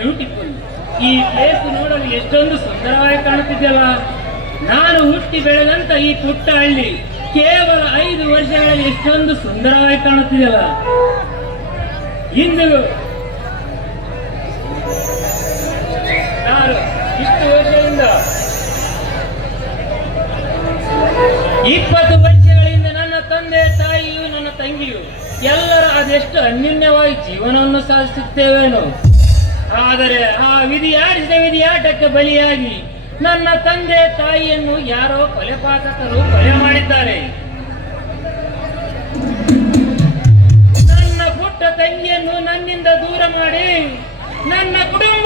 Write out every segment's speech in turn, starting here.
Beautiful ಈ place ನೋಡಲು ಎಷ್ಟೊಂದು ಸುಂದರವಾಗಿ ಕಾಣುತ್ತಿದೆಯಲ್ಲ. ನಾನು ಹುಟ್ಟಿ ಬೆಳೆದಂತ ಈ ಪುಟ್ಟ ಹಳ್ಳಿ ಕೇವಲ ಐದು ವರ್ಷಗಳಲ್ಲಿ ಎಷ್ಟೊಂದು ಸುಂದರವಾಗಿ ಕಾಣುತ್ತಿದೆಯಲ್ಲ. ಇಂದು ನಾನು ಇಷ್ಟು ವರ್ಷದಿಂದ ಇಪ್ಪತ್ತು ವರ್ಷಗಳಿಂದ ನನ್ನ ತಂದೆ ತಾಯಿಯು ನನ್ನ ತಂಗಿಯು ಎಲ್ಲರ ಅದೆಷ್ಟು ಅನ್ಯೂನ್ಯವಾಗಿ ಜೀವನವನ್ನು ಸಾಧಿಸುತ್ತೇವೇನೋ. ಆದರೆ ಆ ವಿಧಿಯಾಡಿಸಿದ ವಿಧಿಯಾಟಕ್ಕೆ ಬಲಿಯಾಗಿ ನನ್ನ ತಂದೆ ತಾಯಿಯನ್ನು ಯಾರೋ ಕೊಲೆಪಾತಕರು ಕೊಲೆ ಮಾಡಿದ್ದಾರೆ. ನನ್ನ ಪುಟ್ಟ ತಂಗಿಯನ್ನು ನನ್ನಿಂದ ದೂರ ಮಾಡಿ ನನ್ನ ಕುಟುಂಬವನ್ನೇ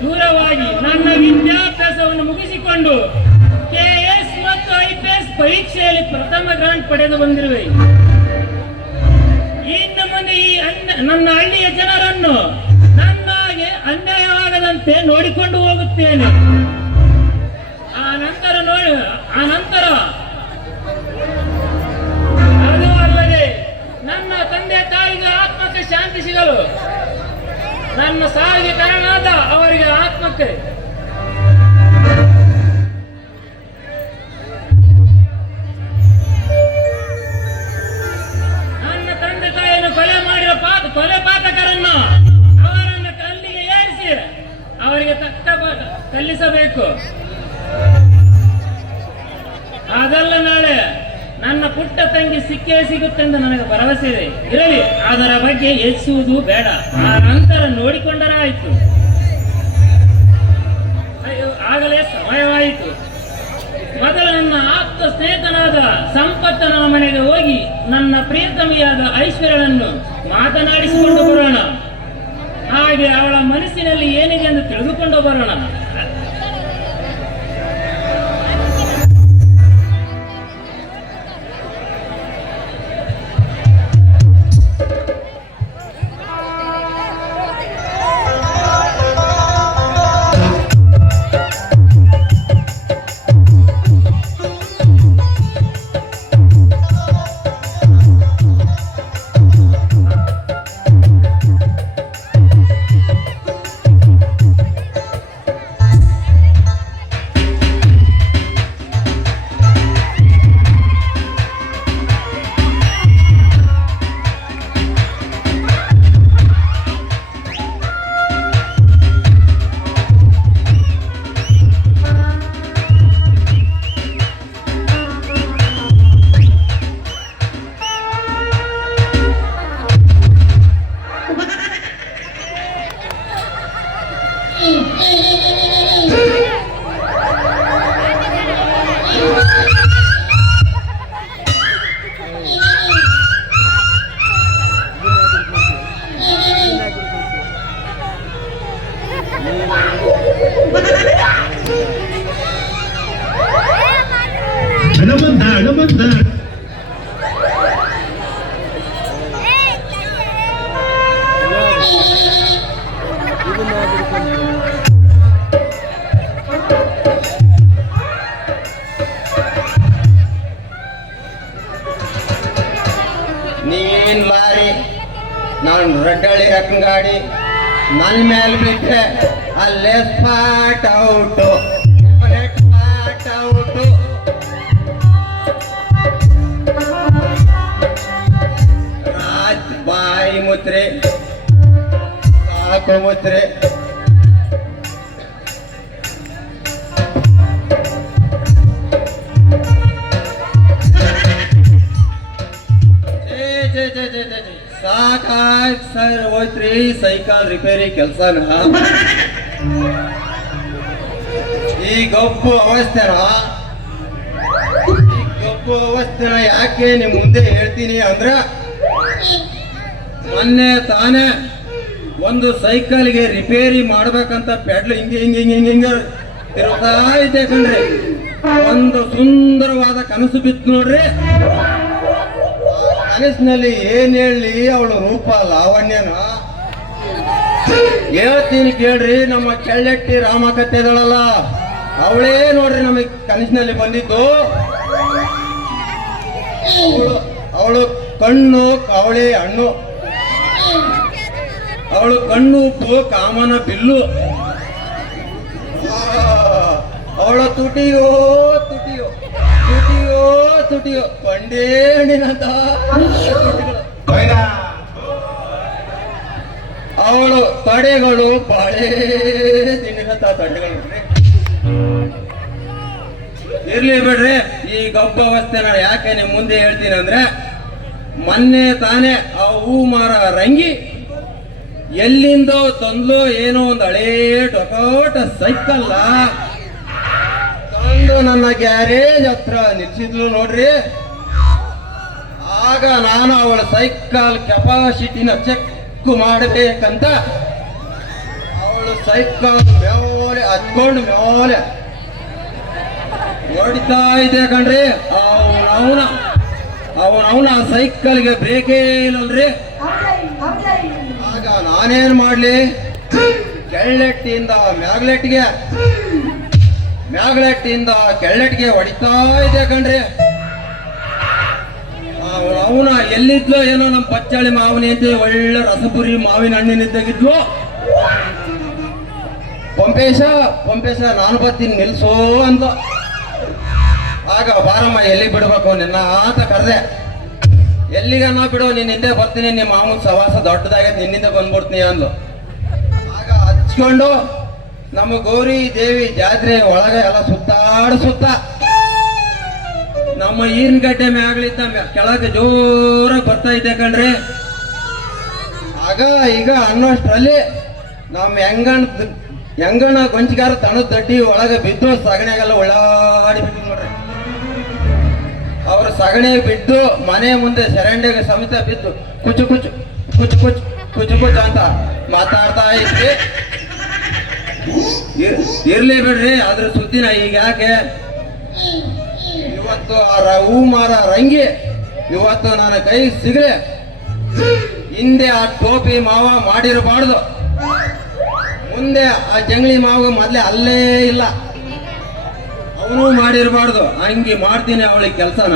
ದೂರವಾಗಿ ನನ್ನ ವಿದ್ಯಾಭ್ಯಾಸವನ್ನು ಮುಗಿಸಿಕೊಂಡು ಕೆಎಸ್ ಮತ್ತು ಐಪಿಎಸ್ ಪರೀಕ್ಷೆಯಲ್ಲಿ ಪ್ರಥಮ ಗ್ರಾಂಟ್ ಪಡೆದು ಬಂದಿರುವೆ. ಇನ್ನು ಮುಂದೆ ಈ ನನ್ನ ಹಳ್ಳಿಯ ಜನರನ್ನು ನನ್ನಾಗೆ ಅನ್ಯಾಯವಾಗದಂತೆ ನೋಡಿಕೊಂಡು ಹೋಗುತ್ತೇನೆ. ಆ ನಂತರ ನೋಡಿ, ಆ ನಂತರ ಅದು ನನ್ನ ತಂದೆ ತಾಯಿಗೆ ಆತ್ಮಕ್ಕೆ ಶಾಂತಿ ಸಿಗಲು ನನ್ನ ಸಾವಿಗೆ ಕಾರಣವಾದ ಅವರಿಗೆ ಆತ್ಮಕ್ಕೆ. ನನ್ನ ತಂದೆ ತಾಯಿಯನ್ನು ಕೊಲೆ ಮಾಡಿದ ಪಾತ ಕೊಲೆ ಪಾತಕರನ್ನು ಅವರನ್ನು ಕಲ್ಲಿಗೆ ಏರಿಸಿ ಅವರಿಗೆ ತಕ್ಕ ಪಾಠ ಕಲಿಸಬೇಕು. ಅದಲ್ಲ ನಾಳೆ ನನ್ನ ಪುಟ್ಟ ತಂಗಿ ಸಿಕ್ಕೇ ಅಂತ ನನಗೆ ಭರವಸೆ ಇದೆ. ಇರಲಿ, ಅದರ ಬಗ್ಗೆ ಹೆಚ್ಚುವುದು ಬೇಡ. ಆ ನಂತರ ನೋಡಿಕೊಂಡರಾಯಿತು. ಆಗಲೇ ಸಮಯವಾಯಿತು. ಮೊದಲು ನನ್ನ ಆಪ್ತ ಸ್ನೇಹಿತನಾದ ಸಂಪತ್ತನ ಮನೆಗೆ ಹೋಗಿ ನನ್ನ ಪ್ರಿಯತಮಿಯಾದ ಐಶ್ವರ್ಯನನ್ನು ಮಾತನಾಡಿಸಿಕೊಂಡು ಬರೋಣ. ಹಾಗೆ ಅವಳ ಮನಸ್ಸಿನಲ್ಲಿ ಏನಿದೆ ಎಂದು ತಿಳಿದುಕೊಂಡು ಬರೋಣ. I'll be there. Unless part out. Let part out. Raj Bhai ಸಾಕಾಯ್ತ್ ಸರ್ ಹೋಯ್ತ್ರಿ, ಸೈಕಲ್ ರಿಪೇರಿ ಕೆಲ್ಸನ. ಈ ಗಪ್ಪು ಅವಸ್ಥೆನ. ಈ ಗಬ್ಬು ಅವಸ್ಥೆನ ಯಾಕೆ ನಿಮ್ ಮುಂದೆ ಹೇಳ್ತೀನಿ ಅಂದ್ರೆ, ಮೊನ್ನೆ ತಾನೇ ಒಂದು ಸೈಕಲ್ಗೆ ರಿಪೇರಿ ಮಾಡ್ಬೇಕಂತ ಪೆಡ್ಲ್ ಹಿಂಗೆ ಹಿಂಗೆ ಹಿಂಗೆ ಹಿಂಗೆ ತಿರುಗ್ತಾ ಇದ್ದೆ ಕಣ್ರಿ. ಒಂದು ಸುಂದರವಾದ ಕನಸು ಬಿತ್ತು ನೋಡ್ರಿ. ಕನಸಿನಲ್ಲಿ ಏನ್ ಹೇಳಿ ಅವಳ ರೂಪ ಲಾವಣ್ಯನ? ಹೇಳ್ತೀನಿ ಕೇಳ್ರಿ, ನಮ್ಮ ಕೆಳ್ಳೆಟ್ಟಿ ಕತ್ತೆ ಇದಳಲ್ಲ ಅವಳೇ ನೋಡ್ರಿ ನಮಗೆ ಕನಸಿನಲ್ಲಿ ಬಂದಿದ್ದು. ಅವಳು ಕಣ್ಣು, ಅವಳೇ ಹಣ್ಣು. ಅವಳು ಕಣ್ಣು, ಉಪ್ಪು, ಕಾಮನ ಬಿಲ್ಲು. ಅವಳ ತುಟಿಯೋ ತುಟಿಯೋ ಅವಳು ತಡೆಗಳು ಬಾಳೆ ತಿಂಡಿನಂತ ತಡೆಗಳು. ಇರ್ಲಿ ಬಿಡ್ರಿ, ಈ ಗಬ್ಬ ಅವಸ್ಥೆ ನಾನು ಯಾಕೆ ನಿಮ್ ಮುಂದೆ ಹೇಳ್ತೀನಿ ಅಂದ್ರೆ, ಮೊನ್ನೆ ತಾನೇ ಆ ಹೂ ಮಾರ ರಂಗಿ ಎಲ್ಲಿಂದೋ ತಂದ್ಲೋ ಏನೋ ಒಂದು ಹಳೇ ಟೊಕೋಟ ಸೈಕಲ್ಲ ನನ್ನ ಗ್ಯಾರೇಜ್ ಹತ್ರ ನಿಲ್ಸಿದ್ಲು ನೋಡ್ರಿ. ಆಗ ನಾನು ಅವಳ ಸೈಕಲ್ ಕೆಪಾಸಿಟಿನ ಚೆಕ್ ಮಾಡಬೇಕಂತ ಅವಳು ಸೈಕಲ್ ಮೇಲೆ ಹಚ್ಕೊಂಡು ಮೇಲೆ ಹೊಡಿತಾ ಇದೆ ಕಣ್ರಿ. ಅವನವನ ಅವನವನ ಸೈಕಲ್ಗೆ ಬ್ರೇಕೇ ಇಲ್ಲಲ್ರಿ. ಆಗ ನಾನೇನ್ ಮಾಡ್ಲಿ? ಕೆಳ್ಳೆಟ್ಟಿಂದ ಮ್ಯಾಗ್ಲೆಟ್ಗೆ ಮ್ಯಾಗ್ಲೆಟ್ಟಿಂದ ಕೆಳ್ಳಟ್ಗೆ ಹೊಡಿತಾ ಇದೆ ಕಣ್ರಿ. ಅವನ ಎಲ್ಲಿದ್ಲೋ ಏನೋ ನಮ್ಮ ಪಚ್ಚಾಳಿ ಮಾವಿನ ಅಂತ ಒಳ್ಳೆ ರಸಪುರಿ ಮಾವಿನ ಹಣ್ಣಿನಿದ್ದಾಗಿದ್ಲು ಪಂಪೇಶ ಪಂಪೇಶ, ನಾನು ಬರ್ತೀನಿ, ನಿಲ್ಸೋ ಅಂತ ಆಗ ಬಾರಮ್ಮ ಎಲ್ಲಿ ಬಿಡ್ಬೇಕು? ನಿನ್ನ ಅಂತ ಕರೆದೆ. ಎಲ್ಲಿಗನ್ನ ಬಿಡು ನಿನ್ನ ಹಿಂದೆ ಬರ್ತೀನಿ ನಿಮ್ಮ ಮಾವನ ಸವಾಸ ದೊಡ್ಡದಾಗಿ ನಿನ್ನಿಂದ ಬಂದ್ಬಿಡ್ತೀನಿ ಅಂದ್ಲು. ಆಗ ಹಚ್ಕೊಂಡು ನಮ್ಮ ಗೌರಿ ದೇವಿ ಜಾತ್ರೆ ಒಳಗೆ ಎಲ್ಲ ಸುತ್ತಾಡ ಸುತ್ತ. ನಮ್ಮ ಈರಿನ ಗಡ್ಡೆ ಮ್ಯಾಗ್ಲಿದ್ದ ಕೆಳಗೆ ಜೋರ ಬರ್ತಾ ಇದ್ದೆ ಕಣ್ರಿ. ಆಗ ಈಗ ಅನ್ನೋಷ್ಟರಲ್ಲಿ ನಮ್ಮ ಹೆಂಗಣ್ಣ ಹೆಂಗಣ್ಣ ಗೊಂಚಿಗಾರ ತಣದ ತಟ್ಟಿ ಒಳಗೆ ಬಿದ್ದು ಸಗಣಿಯಾಗೆಲ್ಲ ಒಳ್ಳಾಡಿ ಬಿದ್ದು ನೋಡ್ರಿ. ಅವ್ರ ಸಗಣಿ ಬಿದ್ದು ಮನೆ ಮುಂದೆ ಸೆರೆಂಡೆಗೆ ಸಮೇತ ಬಿದ್ದು ಕುಚು ಕುಚು ಕುಚು ಕುಚು ಕುಚು ಕುಚು ಅಂತ ಮಾತಾಡ್ತಾ ಇದ್ವಿ. ಇರ್ಲಿ ಬಿಡ್ರಿ ಅದ್ರ ಸುದ್ದಿನ ಈಗ ಯಾಕೆ? ಇವತ್ತು ಆ ಹೂ ಮಾರ ರಂಗಿ, ಇವತ್ತು ನನ್ನ ಕೈ ಸಿಗಲೆ. ಹಿಂದೆ ಆ ಟೋಪಿ ಮಾವ ಮಾಡಿರಬಾರ್ದು. ಮುಂದೆ ಆ ಜಂಗ್ಲಿ ಮಾವ ಮೊದಲೇ ಅಲ್ಲೇ ಇಲ್ಲ. ಅವನು ಮಾಡಿರಬಾರ್ದು. ಹಂಗೆ ಮಾಡ್ತೀನಿ ಅವಳಿಗೆ ಕೆಲಸನ.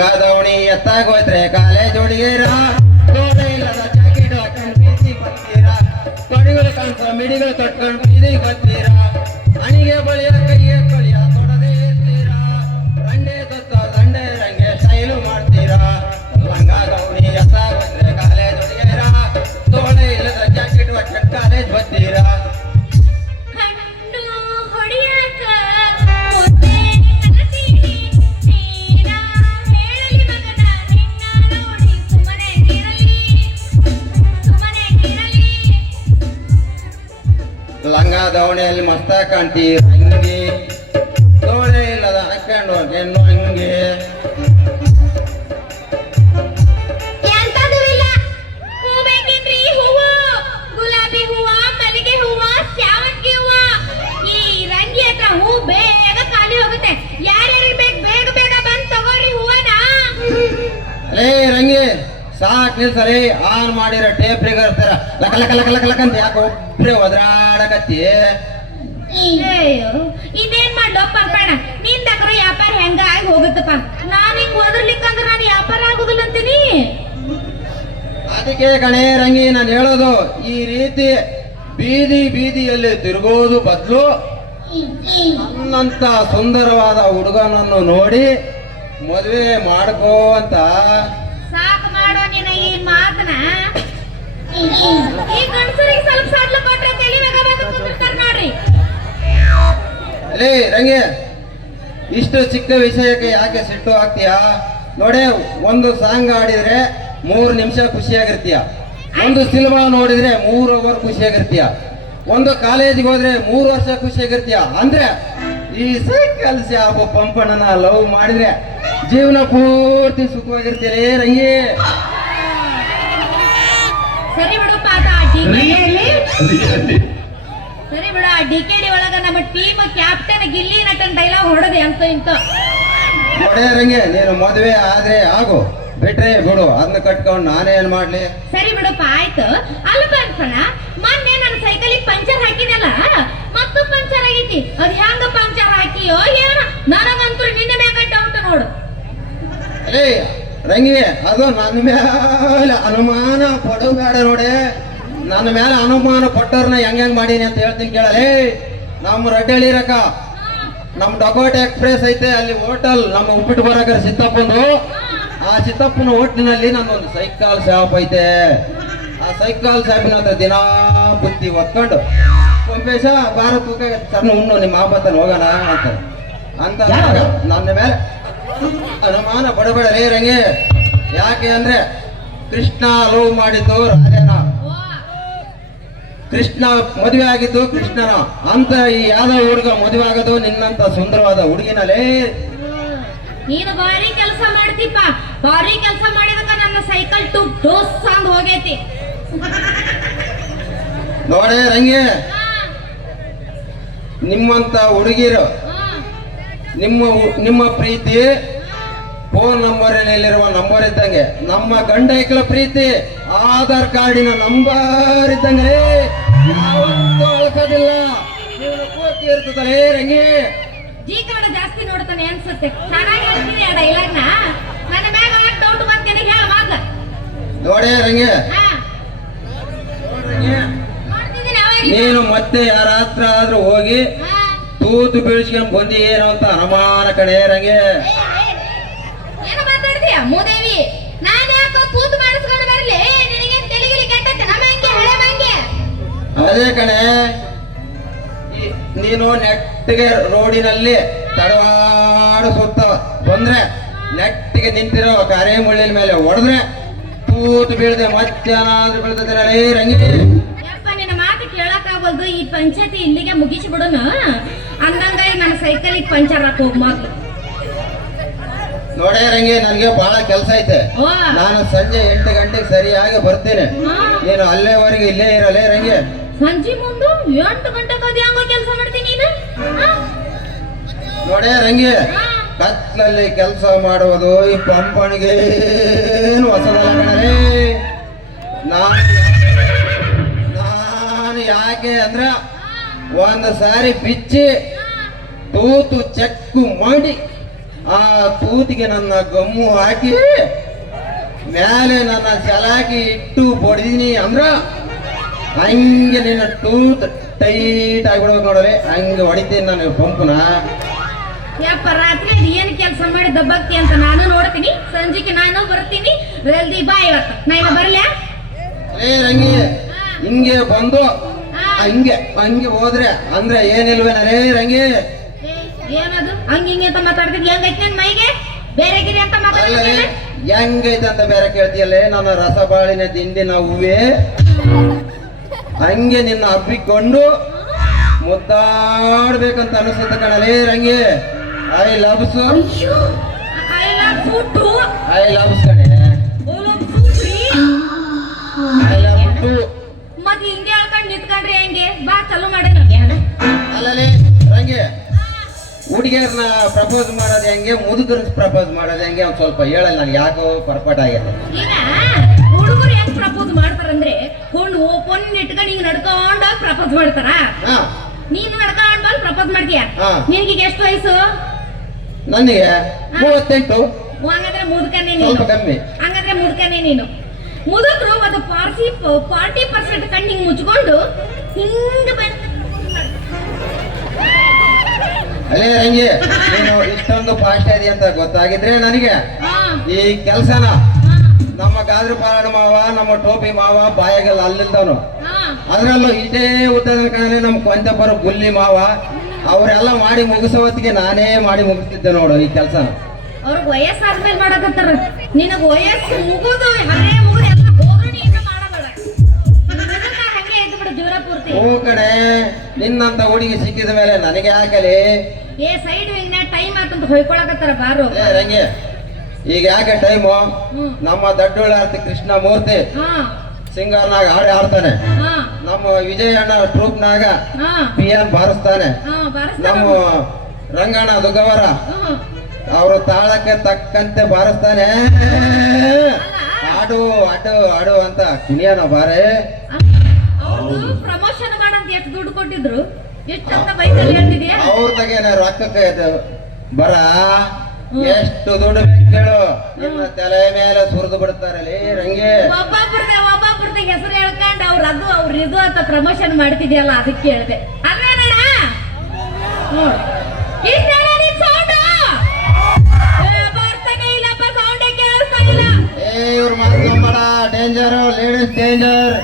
ಲಂಗ ದವಣಿ ಎತ್ತಾಗೋಯ್ತ್ರೆ ಬೀಸಿ ಬರ್ತೀರ ತೊಡಿಗಳು ಕಾಣಿಸೋ ಮಿಡಿಗಳು ಕಟ್ಕೊಂಡು ಬೀದಿ ಬರ್ತೀರ ಅಣಿಗೆ ಬಳಿಯ ಕೈಗೆ ಕೊಳಿಯ ತೊಡದೇ ಇರ್ತೀರ? ದಂಡೆ ತತ್ತ ದಂಡೆ ರಂಗೆ ಸ್ಟೈಲು ಮಾಡ್ತೀರ? ಲಂಗ ದವಣಿ ಎತ್ತಾಗೋಯ್ತ್ರೆ ಕಾಲೇಜ್ ಹುಡುಗಿರ ತೋಡೆ ಇಲ್ಲದ ಜಾಕೆಟ್ ಹಾಕೊಂಡು ಕಾಲೇಜ್ ಬರ್ತೀರಾ ಲಂಗ ದವಣೆಯಲ್ಲಿ ಮಸ್ತ ಕಾಣ್ತೀವಿ ಹಂಗೆ ತೋಳೆ ಇಲ್ಲದ ಹಾಕೊಂಡು ಹೆಣ್ಣು ಹಂಗೆ. ಈ ರಂಗಿ ಸಾಕ್ ಸರಿ ಆನ್ ಮಾಡಿರೋ ಟೇಪ್ ಲಕ ಲಕ ಲಕ ಲಕ ಲಕ ಅಂತ ಯಾಕೆ ಒಬ್ರೆ ಒದ್ರಾಡಕತ್ತಿ. ಇದೇನ್ ಮಾಡ್ಲೋ ಪಂಪಣ ನಿಂದಕ್ರ ವ್ಯಾಪಾರ ಹೆಂಗ ಆಗಿ ಹೋಗುತ್ತಪ್ಪ? ನಾನ್ ಹಿಂಗ್ ಓದರ್ಲಿಕ್ಕಂದ್ರ ನಾನು ವ್ಯಾಪಾರ ಆಗುದಿಲ್ಲ ಅಂತೀನಿ. ಅದಕ್ಕೆ ಕಣೇ ರಂಗಿ ನಾನು ಹೇಳೋದು ಈ ರೀತಿ ಬೀದಿ ಬೀದಿಯಲ್ಲಿ ತಿರುಗೋದು ಬದಲು ನನ್ನಂತ ಸುಂದರವಾದ ಹುಡುಗನನ್ನು ನೋಡಿ ಮದುವೆ ಮಾಡ್ಕೋ ಅಂತ ಸಾಕ್ ಮಾಡೋ ನಿನ್ನ ಈ ಮಾತನ ಈ ಗಂಡಸರಿಗೆ ಸ್ವಲ್ಪ ಸಡ್ಲು ಕೊಟ್ರೆ ತಲೆ ಬೇಕು ಕುಂದಿರ್ತಾರ ನೋಡ್ರಿ. ಲೇ ರಂಗಿ ಇಷ್ಟು ಚಿಕ್ಕ ವಿಷಯಕ್ಕೆ ಯಾಕೆ ಸಿಟ್ಟು ಆಗ್ತೀಯಾ ನೋಡೆ ಒಂದು ಸಾಂಗ್ ಆಡಿದ್ರೆ ಮೂರು ನಿಮಿಷ ಖುಷಿಯಾಗಿರ್ತೀಯ. ಒಂದು ಸಿನಿಮಾ ನೋಡಿದ್ರೆ ಮೂರು ಓವರ್ ಖುಷಿಯಾಗಿರ್ತೀಯ. ಒಂದು ಕಾಲೇಜಿಗೆ ಹೋದ್ರೆ ಮೂರು ವರ್ಷ ಖುಷಿಯಾಗಿರ್ತೀಯ. ಅಂದ್ರೆ ಈ ಸೈಕಲ್ ಶಾಪ್ ಪಂಪಣ್ಣನ ಲವ್ ಮಾಡಿದ್ರೆ ಜೀವನ ಪೂರ್ತಿ ಸುಖವಾಗಿರ್ತೀರಿ ರಂಗಿ. ಸರಿ ಬಿಡಪ್ಪ ಆತ ಅದೇ ಸರಿ ಬಿಡ ಆ ಡಿಕೆಡಿ ಒಳಗ ನಮ್ಮ ಟೀಮ್ ಕ್ಯಾಪ್ಟನ್ ಗಿಲ್ಲಿ ನಟನ್ ಡೈಲಾಗ್ ಹೊಡೆದೆ ಅಂತ ಇಂತ. ಹೊಡೆಯರಂಗೆ ನೀನು ಮದುವೆ ಆದ್ರೆ ಆಗು. ಬಿಟ್ರೆ ಬಿಡು ಅದನ್ನ ಕಟ್ಕೊಂಡು ನಾನೇನ್ ಮಾಡ್ಲಿ? ಸರಿ ಬಿಡಪ್ಪ ಆಯ್ತು. ಅಲ್ಲ ಅನ್ಸಣ ಮೊನ್ನೆ ನನ್ನ ಸೈಕಲಿಗೆ ಪಂಚರ್ ಹಾಕಿದಲ್ಲ ಮತ್ತು ಪಂಚರ್ ಆಗೈತಿ. ಅದ್ ಹೆಂಗ ಪಂಚರ್ ಹಾಕಿಯೋ ಏನೋ? ನನಗಂತೂ ನಿನ್ನ ಮ್ಯಾಗ ಡೌಟ್ ನೋಡು. ರಂಗಿ ಅದು ನನ್ನ ಮೇಲೆ ಅನುಮಾನ ಪಡಬೇಡ ನೋಡಿ. ನನ್ನ ಮೇಲೆ ಅನುಮಾನ ಪಟ್ಟವ್ರನ್ನ ಹೆಂಗ್ ಹೆಂಗ್ ಮಾಡೀನಿ ಅಂತ ಹೇಳ್ತೀನಿ ಕೇಳಲೇ. ನಮ್ಮ ರಡ್ಡಳ್ಳಿ ರಕ ನಮ್ಮ ಡಕೋಟ ಎಕ್ಸ್ಪ್ರೆಸ್ ಐತೆ ಅಲ್ಲಿ ಹೋಟೆಲ್ ನಮ್ಮ ಉಪ್ಪಿಟ್ಟು ಬರಕ ಸಿತ್ತಪ್ಪಂದು. ಆ ಸಿದ್ದಪ್ಪನ ಹೋಟ್ಲಿನಲ್ಲಿ ನನ್ನೊಂದು ಸೈಕಲ್ ಶಾಪ್ ಐತೆ. ಆ ಸೈಕಲ್ ಶಾಪಿನ ಹತ್ರ ದಿನಾ ಬುತ್ತಿ ಒತ್ಕೊಂಡು ಪಂಪೇಶ ಭಾರತಕ್ಕೆ ತೂಕ ಸಣ್ಣ ಉಣ್ಣು ನಿಮ್ಮ ಆಪತ್ತನ ಹೋಗೋಣ ಅಂತ ಅಂತ ನನ್ನ ಮೇಲೆ ಅನುಮಾನ ಪಡಬೇಡಲೇ ರಂಗೆ. ಯಾಕೆ ಅಂದ್ರೆ ಕೃಷ್ಣ ಲವ್ ಮಾಡಿದ್ದು ರಾಜನ ಕೃಷ್ಣ ಮದುವೆ ಆಗಿದ್ದು ಕೃಷ್ಣನ. ಅಂತ ಈ ಯಾದವ್ ಹುಡುಗ ಮದುವೆ ಆಗೋದು ನಿನ್ನಂತ ಸುಂದರವಾದ ಹುಡುಗಿನಲೇ ನೀನು ಭಾರಿ ಕೆಲಸ ಮಾಡ್ತೀಪ ಭಾರಿ ಕೆಲಸ ಮಾಡಿದಾಗ ನನ್ನ ಸೈಕಲ್ ಟು ಡೋಸ್ ಸಾಂಗ್ ಹೋಗೈತಿ. ನೋಡೇ ರಂಗೆ. ನಿಮ್ಮಂತ ಹುಡುಗಿರು ನಿಮ್ಮ ನಿಮ್ಮ ಪ್ರೀತಿ ಫೋನ್ ನಂಬರಿನಲ್ಲಿರುವ ನಂಬರ್ ಇದ್ದಂಗೆ ನಮ್ಮ ಗಂಡ ಐಕ್ಳ ಪ್ರೀತಿ ಆಧಾರ್ ಕಾರ್ಡಿನ ನಂಬರ್ ಇದ್ದಂಗೆ ಯಾವತ್ತೂ ಅಳ್ಕೋದಿಲ್ಲ ಜೀವನ ಪೂರ್ತಿ ಇರ್ತದಲೇ ರಂಗಿ. ಜೀ ಜಾಸ್ತಿ ನೋಡ್ತಾನೆ ಅನ್ಸುತ್ತೆ. ಚೆನ್ನಾಗಿ ಹೇಳ್ತೀನಿ ಆ ಡೈಲಾಗ್ನ ನನ್ನ ಮ್ಯಾಗ ಡೌಟ್ ಬಂತೇನೆ ಹೇಳ ಮಾತ ನೋಡೇ ರಂಗಿ. ನೀನು ಮತ್ತೆ ಯಾರ ಹತ್ರ ಆದ್ರೂ ಹೋಗಿ ತೂತು ಬೀಳ್ಸ್ಕೊಂಡ್ ಬಂದಿ ಏನು ಅಂತ ಅನುಮಾನ ಕಡೆ ರಂಗೆ ಏನು ಮಾತಾಡ್ತೀಯ ಮೂದೇವಿ? ನಾನು ಯಾಕೋ ತೂತು ಮಾಡಿಸ್ಕೊಂಡು ಬರಲಿ? ನಿನಗೆ ತೆಲಿಗಿಲಿ ಕೆಟ್ಟತ್ತೆ? ನಮ್ಮ ಹಂಗೆ ಹಳೆ ಮಂಗೆ ಅದೇ ಕಣೆ ನೀನು ನೆಟ್ಟಿಗೆ ರೋಡಿನಲ್ಲಿ ತಡವಾಡ ಸುತ್ತ ಬಂದ್ರೆ ನೆಟ್ಟಿಗೆ ನಿಂತಿರೋ ಕರೆ ಮುಳ್ಳಿನ ಮೇಲೆ ಹೊಡೆದ್ರೆ ತೂತು ಬೀಳದೆ ಮತ್ತೇನಾದ್ರೂ ಬೀಳ್ತದೆ ರಂಗಿ. ಯಪ್ಪ ನಿನ್ನ ಮಾತು ಕೇಳಕ್ಕಾಗಲ್ದು. ಈ ಪಂಚಾಯತಿ ಇಲ್ಲಿಗೆ ಮುಗಿಸಿ ಬಿಡೋಣ ಅಂದಂಗ ನನ್ನ ಸೈಕಲಿಗೆ ಪಂಚರ್ ಹಾಕಿ ಹೋಗ್ ಮೊದ್ಲು. ನೋಡೇ ರಂಗಿ ನನಗೆ ಬಹಳ ಕೆಲಸ ಐತೆ. ನಾನು ಸಂಜೆ ಎಂಟು ಗಂಟೆಗೆ ಸರಿಯಾಗಿ ಬರ್ತೇನೆ. ನೀನು ಅಲ್ಲೇವರೆಗೆ ಇಲ್ಲೇ ಇರಲೇ ರಂಗಿ. ಸಂಜೆ ಮುಂದೆ ಎಂಟು ಗಂಟೆಗೆ ಅದು ಹೆಂಗೋ ಕೆಲಸ ಮಾಡ್ತೀನಿ ನೀನು? ನೋಡೇ ರಂಗಿ ಹಾ. ಕತ್ಲಲ್ಲಿ ಕೆಲಸ ಮಾಡುವುದು ಈ ಪಂಪಣಿಗೆ ಏನು ಹೊಸದಲ್ಲ ಕಣರೇ. ನಾನು ನಾನು ಯಾಕೆ ಅಂದ್ರ ಒಂದು ಸಾರಿ ಬಿಚ್ಚಿ ತೂತು ಚೆಕ್ಕು ಮಾಡಿ ಆ ತೂತಿಗೆ ನನ್ನ ಗಮ್ಮು ಹಾಕಿ ಮೇಲೆ ನನ್ನ ಸಲಾಕಿ ಇಟ್ಟು ಬಡಿದೀನಿ ಅಂದ್ರ ಹಂಗೆ ನಿನ್ನ ಟೂತ್ ಟೈಟ್ ಆಗಿಬಿಡ್ಬೇಕು ನೋಡ್ರಿ ಹಂಗೆ ಹೊಡಿತೀನಿ ನಾನು ಪಂಪನ. ಯಪ್ಪ ರಾತ್ರಿ ಏನು ಕೆಲಸ ಮಾಡಿ ದಬ್ಬಕ್ತಿ ಅಂತ ನಾನು ನೋಡ್ತೀನಿ. ಸಂಜೆಗೆ ನಾನು ಬರ್ತೀನಿ. ಜಲ್ದಿ ಬಾ ಇವತ್ತು. ನಾನು ಬರ್ಲ್ಯಾ? ಏ ರಂಗಿ ಹಿಂಗೆ ಬಂದು ಹಿಂಗೆ ಹಂಗೆ ಹೋದ್ರೆ ಅಂದ್ರೆ ಏನಿಲ್ವೇ ನರೇ ರಂಗಿ? ಏನದು? ಹಂಗ ಹಿಂಗೆ ಅಂತ ಮಾತಾಡ್ತೀನಿ ಹೆಂಗೈತಿ ನನ್ ಮೈಗೆ? ಬೇರೆ ಗಿರಿ ಅಂತ ಮಾತಾಡ್ತೀನಿ ಹೆಂಗೈತೆ ಅಂತ ಬೇರೆ ಕೇಳ್ತೀಯಲ್ಲೇ ನನ್ನ ರಸಬಾಳಿನ ದಿಂಡಿನ ಹೂವೆ? ಹಂಗೆ ನಿನ್ನ ಹಬ್ಬಿಕೊಂಡು ಮುದ್ದಾಡ್ಬೇಕಂತ ಅನಿಸುತ್ತೆ ಕಣಲೇ ರಂಗಿ. ಐ ಅಯ್ಯೋ ಐ ಲವ್ ಐ ಲವ್ಸ್ ಬಾ ಚಲೋ ರಂಗಿ ಪ್ರಪೋಸ್ ಮಾಡೋದು ಹೆಂಗೆ ಮುದುಕರ ಪ್ರಪೋಸ್ ಮಾಡೋದು ಹೆಂಗೆ ಒಂದ್ ಸ್ವಲ್ಪ ಹೇಳಲ್ಲ ನನಗೆ ಯಾಕೋ ಪರ್ಪಟ್ ಆಗಿದೆ ಈಗ ಹುಡುಗರು ಹೆಂಗ್ ಪ್ರಪೋಸ್ ಮಾಡ್ತಾರಂದ್ರೆ ಕೊಂಡು ಓಪನ್ ಇಟ್ಕೊಂಡು ಹಿಂಗ್ ನಡ್ಕೊಂಡ್ ಪ್ರಪೋಸ್ ಮಾಡ್ತಾರ? ಹಾ. ನೀನು ನಡ್ಕೊಂಡ್ ಬಂದು ಪ್ರಪೋಸ್ ಮಾಡ್ತೀಯ? ಹಾ. ಈಗ ಎಷ್ಟು ವಯಸ್ಸು? ನನಗೆ ಮೂವತ್ತೆಂಟು. ಓ, ಹಂಗಂದ್ರೆ ಮುದುಕನೇ ಸ್ವಲ್ಪ ನೀನು ಕಮ್ಮಿ. ಹಂಗಂದ್ರೆ ಮುದುಕನೇ ನೀನು. ಮುದುಕರು ಅದು ಪಾರ್ಸಿ ಫಾರ್ಟಿ ಪರ್ಸೆಂಟ್ ಕಣ್ಣು ಹಿಂಗ್ ಮುಚ್ಕೊಂಡು ಅಲ್ಲೇ ರಂಗಿ ನೀನು ಇಷ್ಟೊಂದು ಫಾಸ್ಟ್ ಇದೆ ಅಂತ ಗೊತ್ತಾಗಿದ್ರೆ ನನಗೆ ಈ ಕೆಲಸನ ನಮ್ಮ ಗಾದ್ರು ಪಾರಾಯಣ ಮಾವ ನಮ್ಮ ಟೋಪಿ ಮಾವ ಬಾಯಾಗೆಲ್ಲ ಅಲ್ಲಿಲ್ದವನು. ಅದ್ರಲ್ಲೂ ಇದೇ ಉದ್ದದ ಕಣಲೆ ನಮ್ಮ ಕೊಂಚಪರ ಗುಲ್ಲಿ ಮಾವ ಅವರೆಲ್ಲ ಮಾಡಿ ಮುಗಿಸೋ ಹೊತ್ತಿಗೆ ನಾನೇ ಮಾಡಿ ಮುಗಿಸ್ತಿದ್ದೆ ನೋಡು ಈ ಕೆಲಸ ಅವ್ರಿಗೆ ವಯಸ್ಸಾದ್ಮೇಲೆ ಮಾಡಕತ್ತಾರ. ನಿನಗ್ ವಯಸ್ಸು ಮುಗುದು ಹೂ ಕಣೆ ನಿನ್ನಂತ ಹುಡುಗಿ ಸಿಕ್ಕಿದ ಮೇಲೆ ನನಗೆ ಹಾಕಲಿ ಏ ಸೈಡ್ ವಿಂಗ್ನ ಟೈಮ್ ಆತಂತ ಹೊಯ್ಕೊಳಕತ್ತಾರ ಬಾರು. ಏ ರಂಗಿ ಈಗ ಯಾಕೆ ಟೈಮು? ನಮ್ಮ ದಡ್ಡೋಳಾರ್ತಿ ಕೃಷ್ಣ ಮೂರ್ತಿ ಸಿಂಗರ್ನಾಗ ಹಾಡಿ ಹಾಡ್ತಾನೆ. ನಮ್ಮ ವಿಜಯಣ್ಣ ಟ್ರೂಪ್ನಾಗ ಹಾ. ಪಿ ಎನ್ ಬಾರಿಸ್ತಾನೆ ನಮ್ಮ ರಂಗಣ್ಣ ದುಗ್ಗವರ ಹ್ಮ್ ಅವರು ತಾಳಕ್ಕೆ ತಕ್ಕಂತೆ ಬಾರಿಸ್ತಾನೆ. ಆಡು ಅಡು ಆಡು ಅಂತ ಕುಣಿಯನ ಬಾರೆ. ಪ್ರಮೋಷನ್ ಮಾಡಂತ ಎಷ್ಟು ದುಡ್ಡು ಕೊಟ್ಟಿದ್ರು? ಎಷ್ಟು ಅಂತ ಬೈಕಲ್ಲಿ ಹೇಳ್ತಿದ್ಯಾ ಅವ್ರದಾಗ ತಗೇನೆ ರೊಕ್ಕಕ್ಕೆ ಇದು ಬರ. ಎಷ್ಟು ದುಡ್ಡು ಬೇಕು ನಿಮ್ಮ ತಲೆ ಮೇಲೆ ಸುರಿದು ಬಿಡ್ತಾರಲ್ಲಿ ರಂಗೆ. ಒಬ್ಬೊಬ್ರದ ಒಬ್ಬೊಬ್ರದ ಹೆಸರು ಹೇಳ್ಕೊಂಡು ಅವ್ರ ಅದು ಅವ್ರ ಇದು ಅಂತ ಪ್ರಮೋಷನ್ ಮಾಡ್ತಿದ್ಯಲ್ಲ ಅದಕ್ಕೆ ಹೇಳ್ದೆ. ಅಲ್ವೇನಣ್ಣ ನೋಡು. ಬರ್ತಾನೆ ಇಲ್ಲಪ್ಪ ಸೌಂಡೇ ಕೇಳಿಸ್ತಾ ಇಲ್ಲ. ಏ ಇವ್ರು ಮಾತ್ಕೊಂಬೇಡ ಡೇಂಜರ್ ಲೇಡೀಸ್ ಡೇಂಜರ್